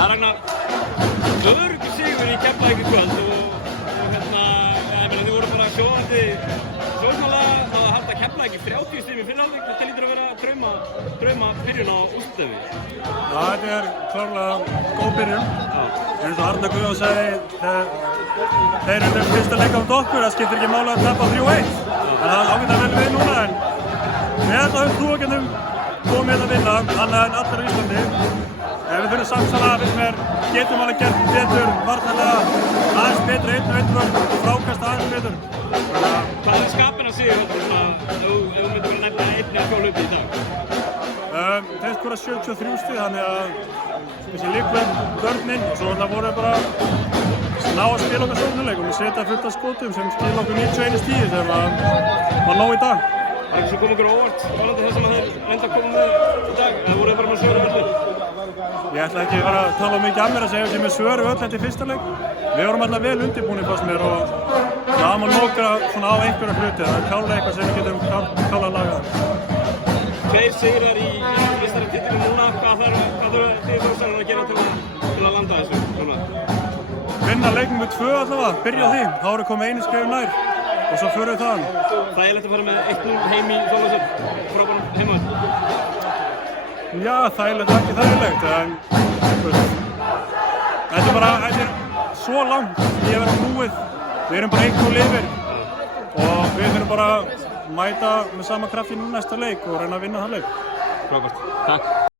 Það er Ragnar öruggur sigur í Keflavík í kvöld og þið voru bara sjóðandi stjórnmálaða að halda Keflavík í 30 stigum í fyrri hálfleik. Þetta lítur að vera drauma byrjun á úrslitunum. Já, þetta er klárlega góð byrjun. Eins og Arnar Guðjón sagði, þeir eru fyrsta leik á okkur, það skiptir ekki máli að tapa 3-1. Þannig að það ágætlega vel við núna, en við höfum trúagjörnum komið að vinna, annað en allir á Íslandi. Við þurfum samsala, getum alveg gert betur, varnarlega aðeins betri, 1-1 og frákast aðeins betur. Hvað er skapinn að segja ef þú myndir vera nefna einni að skóla hluti í dag? Þeir skora 73 stig, þannig að þessi líkleg vörnin og svo voru bara ná að spila okkar sóknarleik og við setja fullt af skotum sem skila okkur 91 stigi sem var nóg í dag. Það er ekki svo komið okkur óvart varðandi það sem að þeir reynda að koma með í dag, eða voru þeir bara með svöru völlur? Ég ætla ekki að vera að tala mikið af mér að segja ekki með svöru völl eftir fyrsta leik. Við vorum alltaf vel undirbúnir fannst mér og það má nokra svona á einhverja hluti, það er klálega eitthvað sem við getum klálega lagað. Tveir sigrar í meistaratitilum núna, hvað þurfa þið fórstæðar að gera til að landa þessu núna? Vinna leik nr. 2 allavega, byrja á því, þá erum við komið einu skref nær og svo förum við þaðan. Þægilegt að fara með 1-0 heim í Þorlákshöfn, frábæran heimavöll? Já, þægilegt, ekki þægilegt, en þetta er svo langt í að vera búið. Við erum bara 1-0 yfir og við þurfum bara að mæta með sama kraft í næsta leik og reyna að vinna þann leik. Frábært, takk.